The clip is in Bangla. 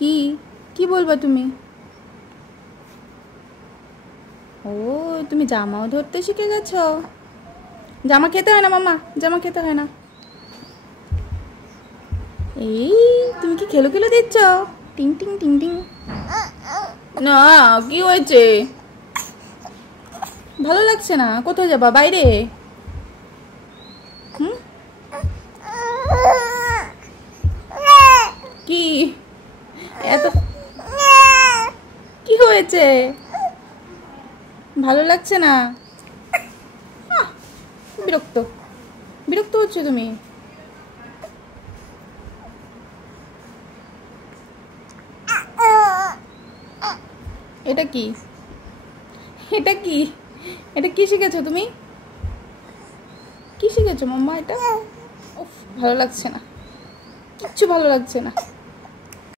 কি কি বলবা তুমি? ও, তুমি জামাও ধরতে শিখে গেছো? জামা খেতে হয় না মাম্মা, জামা খেতে হয় না। এই, তুমি কি খেলো খেলো দিচ্ছ? টিং টিং টিং টিং। না, কি হয়েছে? ভালো লাগছে না? কোথায় যাবা? বাইরে? হুম, কি এত কি হয়েছে? ভালো লাগছে না? আহ, বিরক্ত বিরক্ত হচ্ছে তুমি। এটা কি? এটা কি? এটা কি শিখেছো তুমি? কি শিখেছো মাম্মা এটা? উফ, ভালো লাগছে না, কিচ্ছু ভালো লাগছে না।